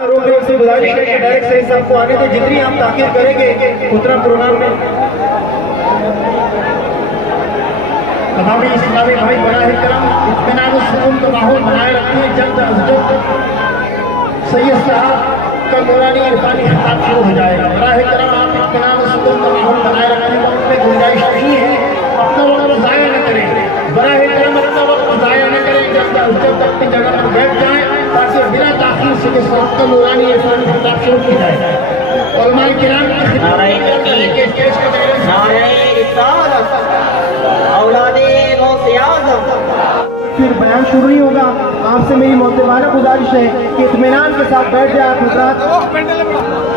سے گزارش ہے کہ ڈائریکٹ صحیح صاحب کو آنے دیں، جتنی آپ تاخیر کریں گے اتنا پروگرام میں تمامی اسلامی بھائی براہ کرم اطمینان و سکون کا ماحول بنائے رکھتے ہیں۔ جلد از جلد سید صاحب کا نورانی عرفانی خطاب شروع ہو جائے گا۔ براہ کرم آپ اطمینان و سکون کا ماحول بنائے رکھیں، وقت میں گنجائش نہیں ہے، اپنا وقت ضائع نہ کریں۔ براہ کرم اپنا وقت ضائع نہ کریں، جلد از جلد اپنی جگہ پر بیٹھ جائیں تاکہ بلا تاخیر سے صاحب کا نورانی عرفانی خطاب شروع کی جائے۔ علماء کرام کی خدمت اولاد غوث اعظم پھر بیان شروع نہیں ہوگا۔ آپ سے میری معتبرانہ گزارش ہے کہ اطمینان کے ساتھ بیٹھ جائیں۔ آپ حضرات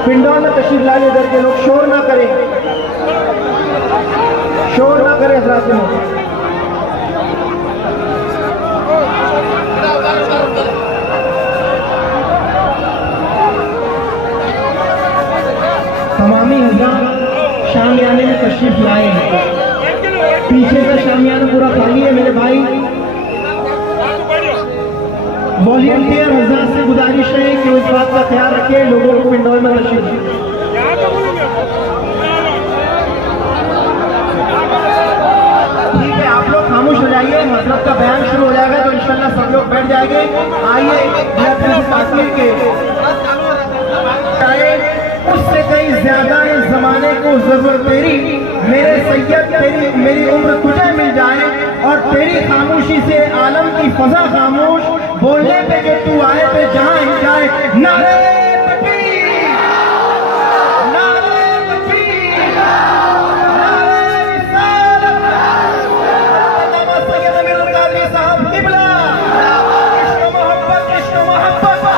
پنڈوں میں تشریف لائے، ادھر کے لوگ شور نہ کریں، شور نہ کریں حضرات میں۔ تمامی حضرات شامیانے میں تشریف لائے ہیں، پیچھے کا شامیانہ پورا خالی ہے میرے بھائی۔ والنٹیئر حضرات سے گزارش ہے کہ اس بات کا خیال رکھیں لوگوں کو پنڈول میں تشریف لائیں۔ ٹھیک ہے، آپ لوگ خاموش ہو جائیے، حضرت کا بیان شروع ہو جائے گا تو انشاءاللہ سب لوگ بیٹھ جائیں گے۔ آئیے تاثیر کے اس سے کئی زیادہ اس زمانے کو ضرورت تیری، میرے سید تیری میری عمر تجھے مل جائے، اور تیری خاموشی سے عالم کی فضا خاموش، بولنے پہ کہ تو آئے پہ جہاں ہی جائے۔ نعرہ تکبیر، نعرہ تکبیر، نعرہ رسالت، علامہ سید امیر القادری صاحب قبلہ، عشق و محبت، عشق و محبت،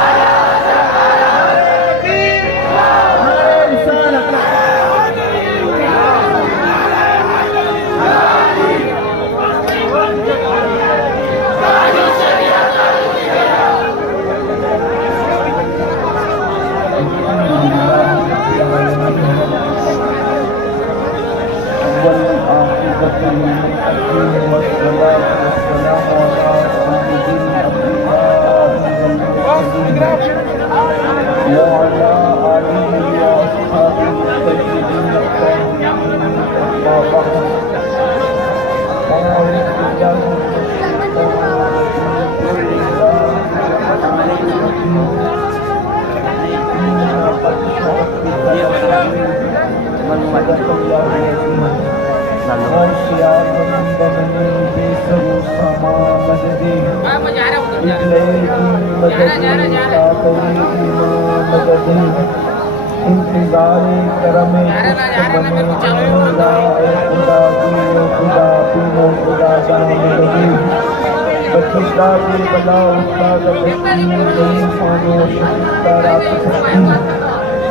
انتظار کرم بخشدہ کی بلا استاد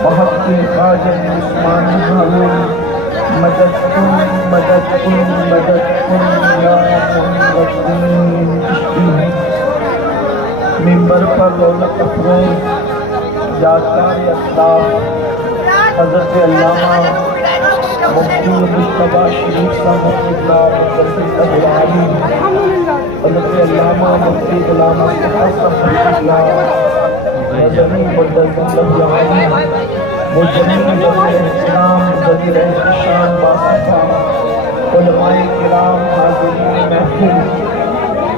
بہت کی خاجن عثمانی حلول مدد کن مدد کن مدد کن یا محمد دین چشتی۔ ممبر پر رونق افروز یادگار اسلاف حضرت علامہ مفتی مصطفیٰ شریف صاحب اللہ ابراہیم، حضرت علامہ مفتی غلام مصطفیٰ صاحب اللہ مدنی مدد اللہ مجمع ذوق احترام ذوق احتشام باصفہ علماء کرام حاضرین محفل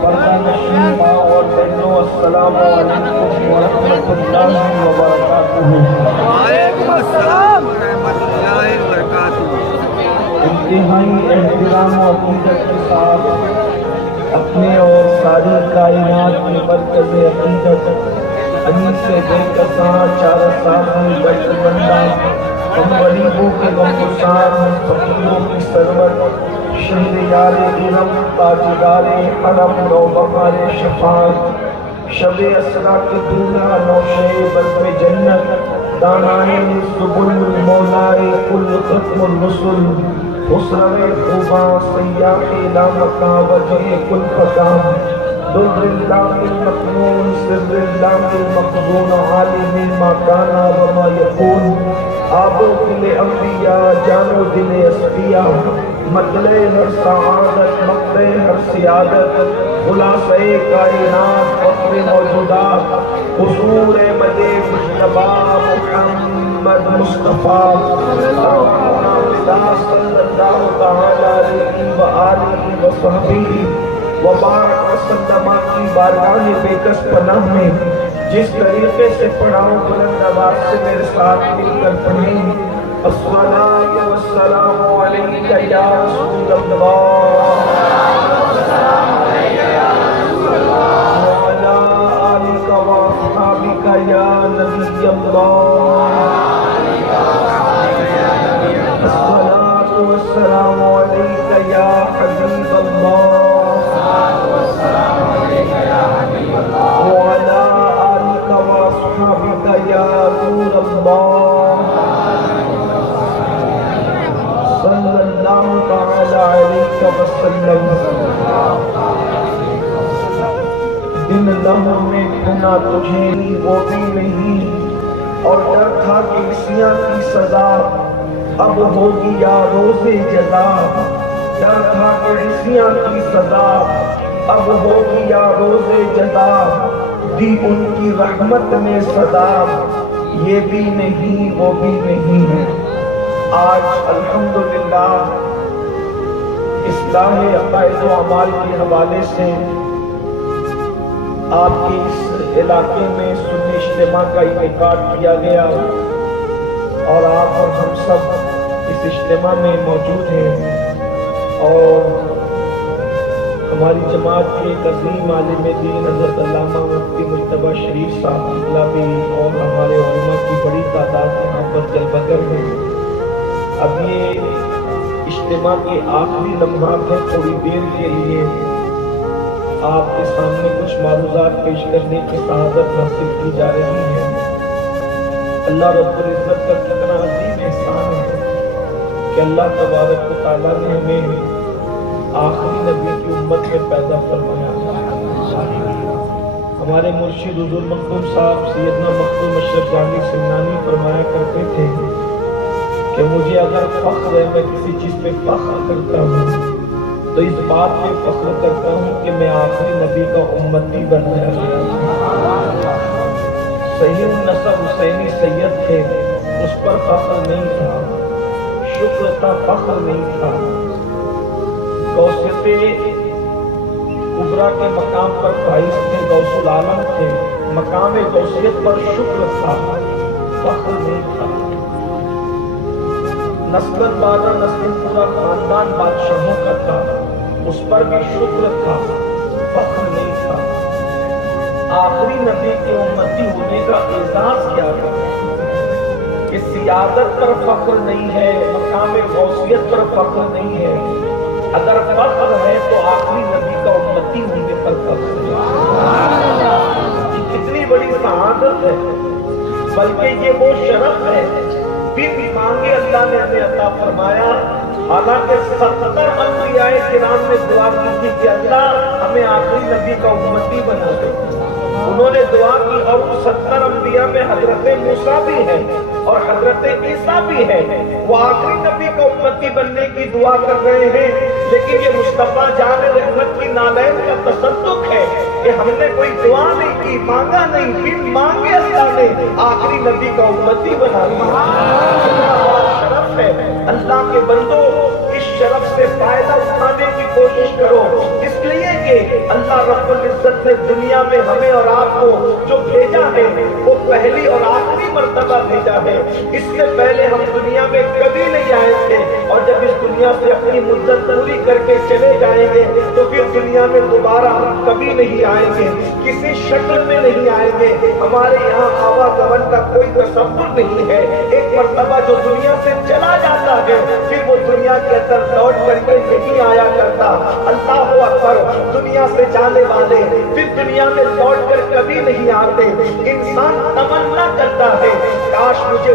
پردہ نشین ماں اور بہنوں، السلام علیکم ورحمۃ اللہ وبرکاتہ۔ وعلیکم السلام ورحمۃ اللہ وبرکاتہ۔ انتہائی احترام و عقیدت کے ساتھ اپنے اور ساری کائنات میں مرکز عقیدت انیس سے بے کساں چار صاحب بیت بندہ، ہم غریبوں کے غمگسار، ہم فقیروں کی سرور، شہریار ارم تاجدار حرم نوبہار شفاعت، شب اسرا کی دنیا نوشے بزم جنت، دانائے سبل مولائے کل ختم الرسل، خسرو خوباں سیاح لامکاں وجہ کل فتاں، در اللہ المکنون سر اللہ المخزون عالم ما کانا وما یکون، آب و دل انبیاء جان و دل اصفیاء، مطلع ہر سعادت، مقطع ہر سیادت، خلاصہ کائنات، فخر موجودات، حضور مد مجتبی محمد مصطفیٰ صلی اللہ تعالی علیہ وآلہ وصحبہ وبارک وسلم کی بارگاہ بے کس پناہ میں جس طریقے سے پڑھاؤں بلند آواز سے میرے ساتھ مل کر پڑھیں الصلاۃ والسلام علیک یا رسول اللہ وعلی آلک واصحابک یا نبی اللہ الصلاۃ والسلام علیک یا حبیب اللہ وعلى آلك وأصحابك يا نور الله صلى الله تعالى عليك وسلم دن لمحوں میں کھنا تجھے وہ بھی نہیں اور ڈر تھا کہ عصیاں کی سزا اب ہوگی یا روز جزا ڈر تھا کہ عصیاں کی سزا اب ہوگی یا روز جزا دی ان کی رحمت نے صدا یہ بھی نہیں وہ بھی نہیں آج الحمدللہ اصلاح عقائد و اعمال کے حوالے سے آپ کے اس علاقے میں سنی اجتماع کا انعقاد کیا گیا اور آپ اور ہم سب اس اجتماع میں موجود ہیں اور ہماری جماعت کے ایک عظیم عالم دین حضرت علامہ مفتی مجتبی شریف صاحب انقلابی اور ہمارے علماء کی بڑی تعداد یہاں پر جلوگر ہے۔ اب یہ اجتماع کے آخری لمحات ہیں، تھوڑی دیر کے لیے آپ کے سامنے کچھ معروضات پیش کرنے کی سعادت حاصل کی جا رہی ہے۔ اللہ رب العزت کا کتنا عظیم احسان ہے کہ اللہ تبارک و تعالیٰ نے ہمیں آخری نبی کی امت میں پیدا فرمایا۔ ہمارے مرشد حضور مخدوم صاحب سیدنا مخدوم اشرف جانی سمنانی فرمایا کرتے تھے کہ مجھے اگر فخر ہے، میں کسی چیز پہ فخر کرتا ہوں تو اس بات پہ فخر کرتا ہوں کہ میں آخری نبی کا امتی بنایا گیا۔ صحیح النسب حسینی سید تھے، اس پر فخر نہیں تھا، شکر تھا، فخر نہیں تھا۔ غوثیت کبریٰ کے مقام پر فائز تھے، غوث العالم تھے، مقام غوثیت پر شکر تھا، فخر نہیں تھا۔ نسل بعد نسل پورا خاندان بادشاہوں کا تھا، اس پر بھی شکر تھا، فخر نہیں تھا۔ آخری نبی کے امتی ہونے کا اعزاز کیا ہے کہ سیادت پر فخر نہیں ہے، مقام غوثیت پر فخر نہیں ہے۔ اگر فخر ہے تو آخری نبی کا امتی ہونے پر فخر ہے۔ یہ کتنی بڑی سعادت ہے، بلکہ یہ وہ شرف ہے بن مانگے اللہ نے ہمیں عطا فرمایا۔ حالانکہ 70 انبیاء کرام نے دعا کی تھی کہ اللہ ہمیں آخری نبی کا امتی بنا دے، انہوں نے دعا کی اور 70 انبیاء میں حضرت موسیٰ بھی ہے اور حضرت عیسیٰ بھی ہے، وہ آخری نبی کا امتی بننے کی دعا کر رہے ہیں، لیکن یہ مصطفیٰ جان رحمت کی نالین کا تصدق ہے کہ ہم نے کوئی دعا نہیں کی، مانگا نہیں، بن مانگے اللہ نے آخری نبی کا امتی بنا دیا۔ شرف ہے، اللہ کے بندوں اس شرف سے فائدہ اٹھانے کی کوشش کرو، اس لیے کہ اللہ رب العزت نے دنیا میں ہمیں اور آپ کو جو بھیجا ہے وہ پہلی اور آخری مرتبہ بھیجا ہے۔ اس سے پہلے ہم دنیا میں کبھی نہیں آئے تھے، اور جب اس دنیا سے اپنی مدت پوری کر کے چلے جائیں گے تو پھر دنیا میں دوبارہ ہم کبھی نہیں آئیں گے، کسی شکل میں نہیں آئیں گے۔ ہمارے یہاں آواگمن کا کوئی تصور نہیں ہے۔ ایک مرتبہ جو دنیا سے چلا جاتا ہے پھر وہ دنیا کے اندر لوٹ کر کے نہیں آیا کرتا۔ اللہ اکبر، دنیا سے جانے والے پھر دنیا میں لوٹ کر کبھی نہیں آتے۔ انسان تمنا کرتا ہے کاش مجھے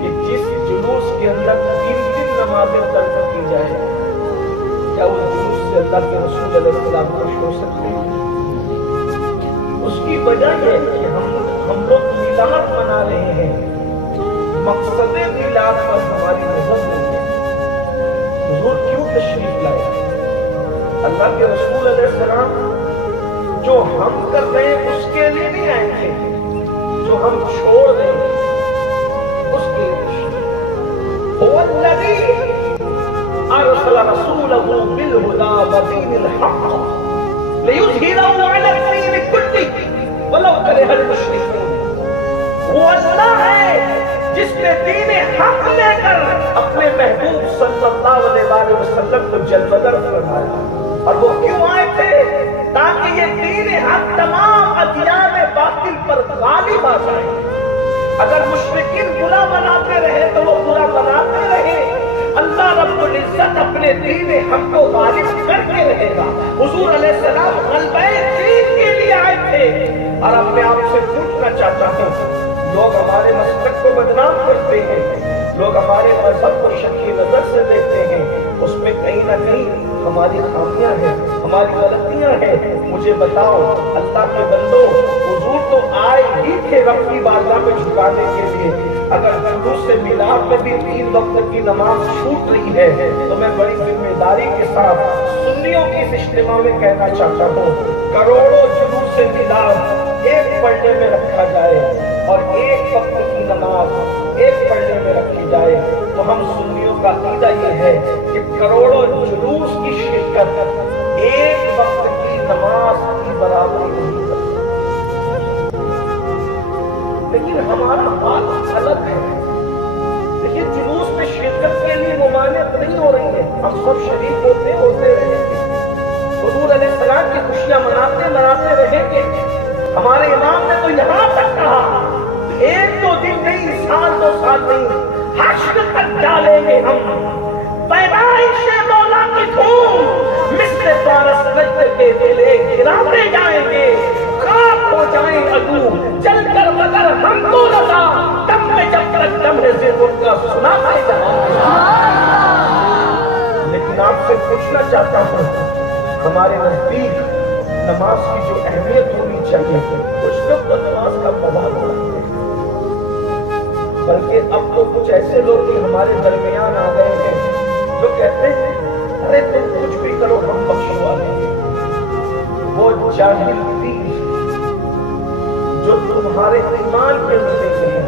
کہ جس جلوس کے اندر 3 نمازیں طرز کی جائے، کیا اس جلوس سے اللہ کے رسول علیہ السلام خوش ہو سکتے ہیں؟ اس کی وجہ یہ ہے کہ ہم لوگ میلاد منا رہے ہیں، مقصد میلاد پر ہماری نظر نہیں ہے۔ حضور کیوں تشریف لائے؟ اللہ کے رسول علیہ السلام جو ہم کر رہے ہیں اس کے لیے نہیں آئے تھے، جو ہم چھوڑ رہے ہیں اس کے لیے۔ هو الذی ارسل رسولہ بالہدی ودین الحق لیظہرہ علی الدین کلہ ولو کرہ المشرکون۔ وہ اللہ ہے جس نے دین حق لے کر اپنے محبوب صلی اللہ علیہ وسلم کو جلوگر فرمایا۔ اور وہ کیوں آئے تھے؟ تاکہ یہ دین حق تمام ادیان باطل پر غالب آ جائے۔ اگر مشرکین برا بناتے رہے تو وہ برا بناتے رہے، اللہ رب العزت اپنے دین حق کو غالب کر کے رہے گا۔ حضور علیہ السلام غلبہ دین کے لیے آئے تھے۔ اور اب میں آپ سے پوچھنا چاہتا ہوں، لوگ ہمارے مسلک کو بدنام کرتے ہیں، لوگ ہمارے مذہب کو شکی نظر سے دیکھتے ہیں، اس میں کہیں نہ کہیں ہماری خامیاں ہیں، ہماری غلطیاں ہیں۔ مجھے بتاؤ اللہ کے بندو، حضور تو آئے ہی تھے رب کی بارگاہ میں جھکانے کے لیے۔ اگر جلوس سے میلاد میں بھی 3 وقت کی نماز چھوٹ رہی ہے تو میں بڑی ذمہ داری کے ساتھ سنیوں کی اس اجتماع میں کہنا چاہتا ہوں، کروڑوں جلوس سے میلاد ایک پڑھنے میں رکھا جائے اور 1 وقت کی نماز ایک پڑھنے میں رکھی جائے تو ہم سنیوں کا عقیدہ یہ ہے کہ کروڑوں جلوس کی شرکت 1 وقت کی نماز کی برابری نہیں کرتی۔ لیکن ہمارا بات الگ ہے۔ لیکن جلوس میں شرکت کے لیے ممانعت نہیں ہو رہی ہے، ہم سب شریک ہوتے رہیں گے، حضور علیہ السلام کی خوشیاں مناتے رہیں گے۔ ہمارے امام نے تو یہاں تک کہا 1-2 دن نہیں، 1-2 سال نہیں، حشر تک ڈالیں گے ہم پیدائش مولا کی دھوم، مثل پارس نجد کے دلے گراتے جائیں گے، خاک ہو جائیں عدو چل کر مگر ہم کو رضا، دم میں جب تک دم ہے زیر ان کا سناتے جائیں گے۔ لیکن آپ سے پوچھنا چاہتا ہوں، ہمارے نزدیک نماز کی جو اہمیت ہونی چاہیے، کچھ لوگ تو نماز کا مذاق اڑاتے ہیں، بلکہ اب تو کچھ ایسے لوگ بھی ہمارے درمیان آ گئے ہیں جو کہتے ہیں ارے تم کچھ بھی کرو ہم بخشوا لیں گے۔ وہ جاہل پیر جو تمہارے ایمان پہ رہتے ہیں،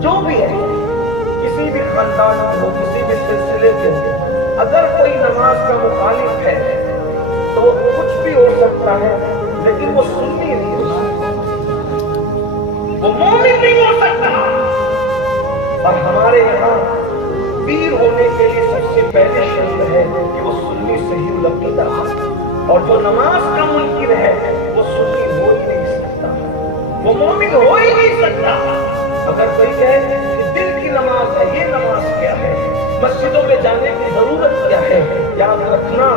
جو بھی ہے، کسی بھی خاندان کے ہو، کسی بھی سلسلے کے ہو، اگر کوئی نماز کا مخالف ہے تو کچھ بھی ہو سکتا ہے، لیکن وہ سنی نہیں ہو سکتا، وہ مومن نہیں ہو سکتا۔ اور ہمارے یہاں پیر ہونے کے لیے سب سے پہلے شرط ہے کہ وہ سنی صحیح العقیدہ، اور جو نماز کا منکر ہے وہ سنی ہو ہی نہیں سکتا، وہ مومن ہو ہی نہیں سکتا۔ اگر کوئی کہے کہ دل کی نماز ہے، یہ نماز کیا ہے، مسجدوں میں جانے کی ضرورت کیا ہے، یاد رکھنا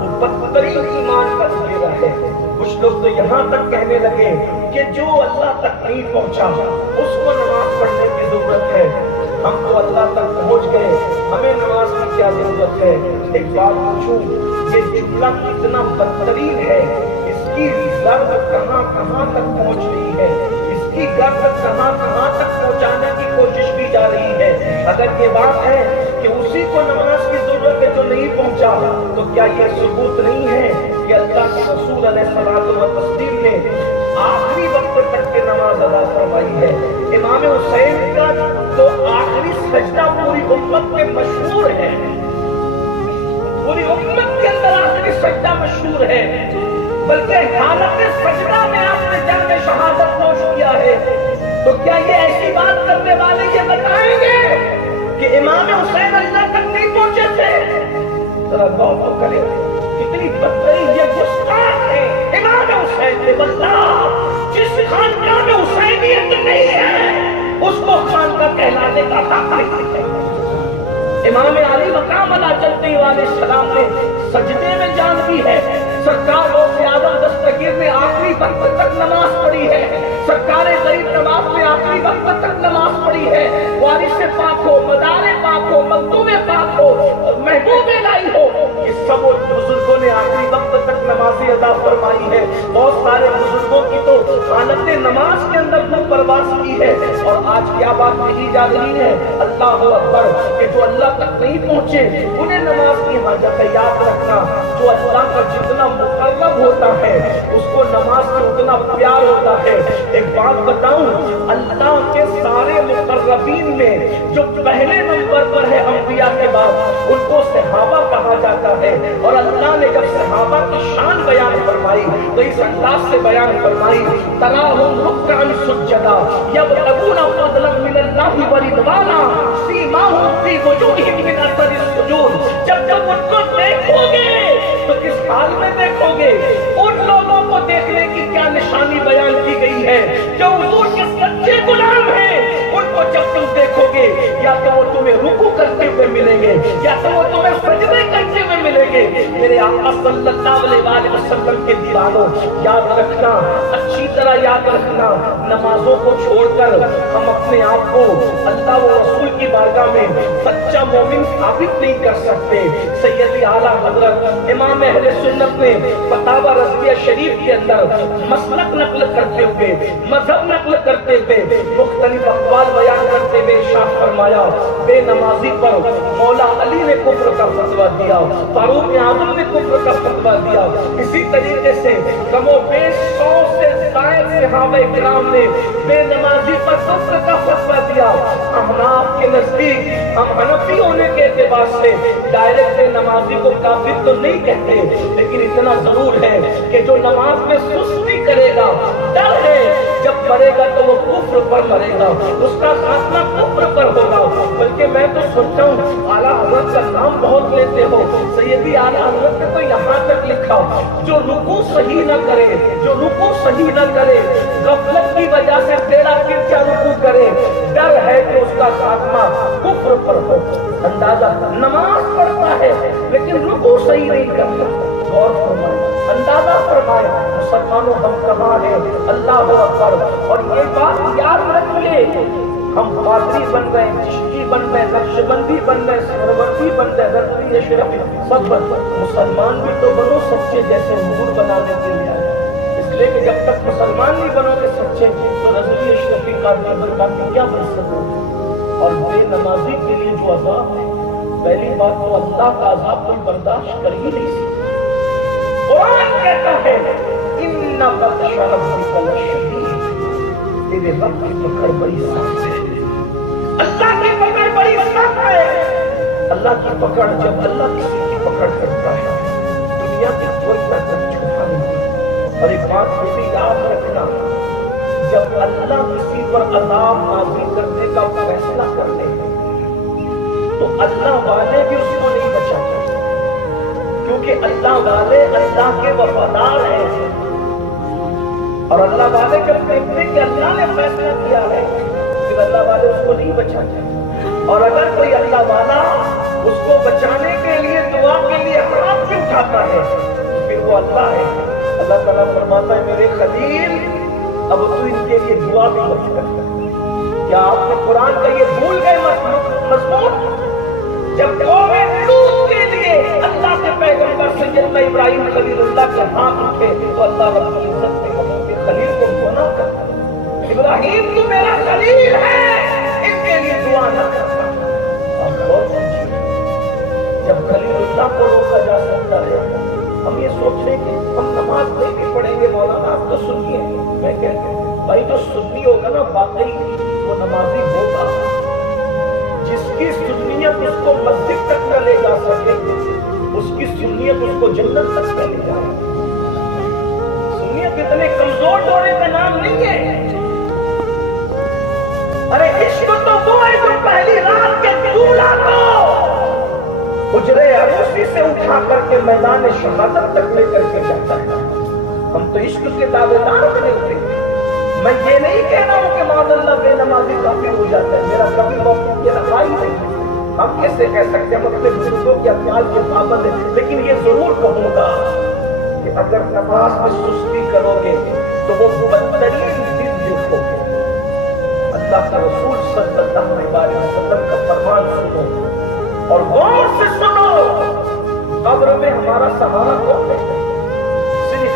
وہ بدترین ایمان کا ذریعہ ہے۔ کچھ لوگ تو یہاں تک کہنے لگے کہ جو اللہ تک نہیں پہنچا اس کو نماز پڑھنے کی ضرورت ہے، ہم تو اللہ تک پہنچ گئے، ہمیں نماز کی کیا ضرورت ہے۔ ایک بات پوچھوں، یہ جملہ کتنا بدترین ہے، اس کی ضرب کہاں کہاں تک پہنچ رہی ہے، اس کی گرد کہاں کہاں تک پہنچانے کی کوشش کی جا رہی ہے۔ اگر یہ بات ہے کہ اسی کو نماز کی ضرورت ہے جو نہیں پہنچا، تو کیا یہ ثبوت نہیں ہے کہ اللہ کے رسول علیہ الصلوۃ والتسلیم نے آخری وقت تک کی نماز ادا فرمائی ہے۔ امام حسین کا تو آخری سجدہ پوری امت میں مشہور ہے، پوری امت کے اندر آخری سجدہ مشہور ہے، بلکہ حالت سجدہ میں آپ نے جنگ شہادت نوش کیا ہے۔ تو کیا یہ ایسی بات کرنے والے یہ بتائیں گے کہ امام حسین اللہ تک نہیں پہنچے تھے؟ ذرا غور تو کریں، کتنی بدترین یہ گستاخ ہے۔ امام حسین نے واللہ جس خانقاہ میں حسینیت نہیں ہے اس کو خانقاہ کہلانے کا حق نہیں ہے۔ امام علی مقام علیہ چلتے والے السلام نے سجدے میں جان دی ہے، سرکار غوث اعظم دستگیر نے آخری وقت تک نماز پڑھی ہے، سرکار غریب نواز نے آخری وقت تک نماز پڑھی ہے، وارث عطا فرمائی ہے. بہت سارے بزرگوں کی تو حالت نماز کے اندر وہ پرواز کی ہے. اور آج کیا بات کہی جا رہی ہے؟ اللہ اکبر، کہ جو اللہ تک نہیں پہنچے انہیں نماز کی حاجت ہے. یاد رکھنا، جو اللہ کا جتنا مقرب ہوتا ہے اس کو نماز سے اتنا پیار ہوتا ہے. ایک بات بتاؤں، اللہ کے سارے مقربین میں جو پہلے نمبر پر ہے انبیاء کے بعد، ان کو صحابہ کہا جاتا ہے. اور اللہ نے جب صحابہ کی شان بیان فرمائی تو اس انداز سے بیان فرمائی، تراہم رکعا سجدا یبتغون فضلا من اللہ ورضوانا سیماہم فی وجوہہم من اثر السجود. جب ان کو دیکھو گے تو کس حال میں دیکھو گے؟ ان لوگوں کو دیکھنے کی کیا نشانی بیان کی گئی ہے؟ جو حضور کے سچے غلام ہیں ان کو جب تم دیکھو گے، یا تو وہ تمہیں رکوع کرتے ہوئے ملیں گے یا تو وہ تمہیں سجدے کرتے ہوئے ملیں گے. میرے آقا صلی اللہ علیہ وسلم کے دیوانوں، یاد رکھنا، اچھی طرح یاد رکھنا، نمازوں کو چھوڑ کر ہم اپنے آپ کو اللہ و رسول کی بارگاہ میں سچا مومن ثابت نہیں کر سکتے. سیدی اعلیٰ حضرت امام اہل سنت نے فتاوی رضویہ شریف کے اندر مسلک نقل کرتے ہوئے، مذہب نقل کرتے ہوئے، مختلف اقوال بیان کرتے ہوئے ارشاد فرمایا، بے نمازی پر مولا علی نے کفر کا فتویٰ دیا، فاروق اعظم نے کفر کا فتویٰ دیا. اسی طریقے سے کم و بیش 100 سے زائد صحابہ کرام نے بے نمازی پر کفر کا فتویٰ دیا. احناف کے نزدیک، ہم حنفی ہونے کے اعتبار سے ڈائریکٹ نمازی کو کافر تو نہیں کہتے، لیکن اتنا ضرور ہے کہ جو نماز میں سستی کرے گا، ڈر ہے جب مرے گا تو وہ کفر پر مرے گا، اس کا خاتمہ کفر پر ہوگا. بلکہ میں تو سوچتا ہوں اعلیٰ حضرت کا نام بہت لیتے ہو، سیدی اعلیٰ حضرت نے تو یہاں تک لکھا، جو رکوع صحیح نہ کرے، جو رکوع صحیح نہ کرے، غفلت کی وجہ سے ٹیڑھا ترچھا رکوع کرے، ڈر ہے کہ اس کا خاتمہ کفر پر ہو. اندازہ نماز پڑھتا ہے لیکن رکوع صحیح نہیں کرتا. غور فرمائے، اندازہ فرمائے مسلمانوں ہم کہاں ہیں. اللہ اکبر. اور یہ بات یاد رکھیے، ہم قادری بن گئے، چشتی بن گئے، نقشبندی بن گئے، سہروردی بن گئے، رضوی اشرف، سب مسلمان بھی تو بنو سچے جیسے حضور بنانے کے لیے آئے. اس لیے کہ جب تک مسلمان نہیں بنو گے سچے تو رضوی اشرفی قادری برکاتی کیا بن سکو. اور بے نمازی کے لیے جو عذاب ہے، پہلی بات تو اللہ کا عذاب کوئی برداشت کر ہی نہیں سکتا. قرآن کہتا ہے ان بطش ربک لشدید، تیرے رب کی پکڑ بڑی سخت ہے. اللہ کی پکڑ بڑی سخت ہے. اللہ کی پکڑ، جب اللہ کسی کی پکڑ کرتا ہے دنیا کی کوئی طاقت چھپا نہیں. اور ایک بات یہ بھی یاد رکھنا، جب اللہ کسی پر عذاب نازل کرنے کا فیصلہ کر لے تو اللہ والے بھی اس کو نہیں بچا سکتے، کیونکہ اللہ والے اللہ کے وفادار ہیں. اور اللہ والے جب دیکھتے کہ اللہ نے فیصلہ کیا ہے پھر اللہ والے اس کو نہیں بچاتے. اور اگر کوئی اللہ والا اس کو بچانے کے لیے دعا کے لیے ہاتھ بھی اٹھاتا ہے تو پھر وہ اللہ ہے. اللہ تعالیٰ فرماتا ہے میرے خلیل اب تو ان کے لیے دعا بھی مت کرتا. کیا آپ نے قرآن کا یہ بھول گئے مضمون؟ جب قوم لوط کے لیے اللہ کے پیغمبر سیدنا ابراہیم خلیل اللہ کے ہاتھ اٹھے تو اللہ رب العزت نے کہا کہ خلیل کو گناہ کرتا، ابراہیم تو میرا خلیل ہے، ان کے لیے دعا نہ کرتا. آپ غور کیجیے، جب خلیل اللہ کو روکا جا سکتا ہے، ہم یہ سوچ رہے کہ ہم نماز نہیں بھی پڑھیں گے. مولانا آپ تو سنیے، میں کہتا ہوں بھائی جو سنی ہوگا نا واقعی وہ نمازی ہوگا. جس کی سنیت اس کو مسجد تک نہ لے جا سکے اس کی سنیت اس کو جنت تک نہ لے جائے. سنیت اتنے کمزور ڈورے کا نام نہیں ہے. ارے عشق تو وہ ہے جو پہلی رات کے دولہا کو حجرے عروسی سے اٹھا کر کے میدان شہادت تک لے کر کے جاتا ہے. ہم تو عشق کے دعوے دار بنے ہوتے ہیں. میں یہ نہیں کہہ رہا ہوں کہ معاذ اللہ بے نمازی کافر ہو جاتا ہے، میرا کبھی موقف یہ رہا ہی نہیں. ہم کیسے کہہ سکتے ہیں؟ ہم اپنے بزرگوں کے افعال کے پابند ہیں. لیکن یہ ضرور کہوں گا کہ اگر نماز میں سستی کرو گے تو وہ بدترین دن دیکھو گے. اللہ کا رسول صلی اللہ علیہ وسلم کا فرمان سنو اور غور سے سنو. قبر میں ہمارا سہارا کون ہے؟ صرف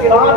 7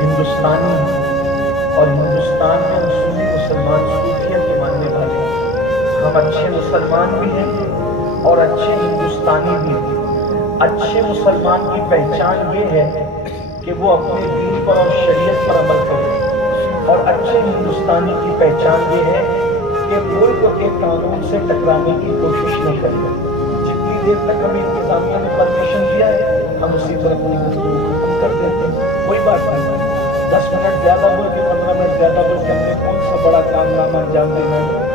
ہندوستانی ہیں اور ہندوستان میں ہم سنی مسلمان صوفیہ کے ماننے والے ہیں. ہم اچھے مسلمان بھی ہیں اور اچھے ہندوستانی بھی ہیں. اچھے مسلمان کی پہچان یہ ہے کہ وہ اپنے دین پر اور شریعت پر عمل کرے، اور اچھے ہندوستانی کی پہچان یہ ہے کہ ملک کے قانون سے ٹکرانے کی کوشش نہ کرے. جتنی دیر تک ہمیں انتظامیہ نے پرمیشن دیا ہے ہم اسی پر اپنی گفتگو ختم کر دیتے ہیں. کوئی بات نہیں، 10 منٹ زیادہ بول کے 15 منٹ زیادہ بول کے ہم نے کون سا بڑا کام نامہ انجام دینا ہے.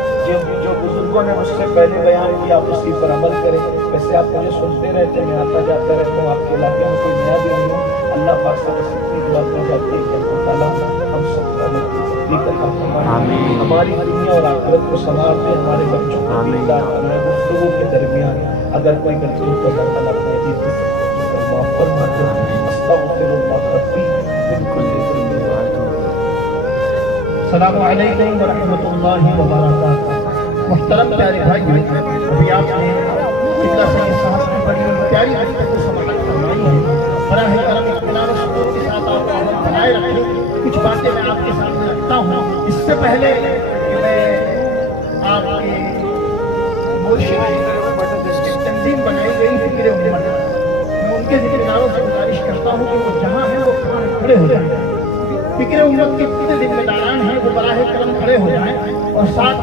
جو بزرگوں نے مجھ سے پہلے بیان کیا آپ اسی پر عمل کریں. ویسے آپ مجھے سنتے رہتے ہیں، میں آتا جاتا رہتا ہوں، آپ کے علاقے میں کوئی نیا بھی نہیں ہوں. اللہ پاک سے بس اتنی دعا کی جاتی ہے کہ اللہ تعالیٰ ہم سب کو عمل عطا فرمائے، ہماری دنیا اور آخرت کو سنوار دے، ہمارے بچوں کو دیندار بنائے. گفتگو کے درمیان اگر کوئی غلطی ہو تو اللہ تعالیٰ اپنے عزیز سے معاف فرما دے. استغفر اللہ ربی من کل ذنب واتوب الیہ. السلام علیکم ورحمۃ اللہ وبرکاتہ. محترم پیارے بھائیو، ابھی آپ نے قبلہ سید صاحب کی بڑی پیاری حدیث کو سماعت فرمائی ہے. براہ کرم اطمینان و سکون کے ساتھ آپ عمل بنائے رکھیں. کچھ باتیں میں آپ کے سامنے رکھتا ہوں. اس سے پہلے کہ میں آپ کے مرشد تنظیم بنائی گئی فکر امت، میں ان کے ذمہ داروں سے گزارش کرتا ہوں کہ وہ جہاں ہیں وہ کھڑے ہو جائیں. فکر امت کے جتنے ذمہ داران ہیں وہ براہ کرم کھڑے ہو جائیں اور ساتھ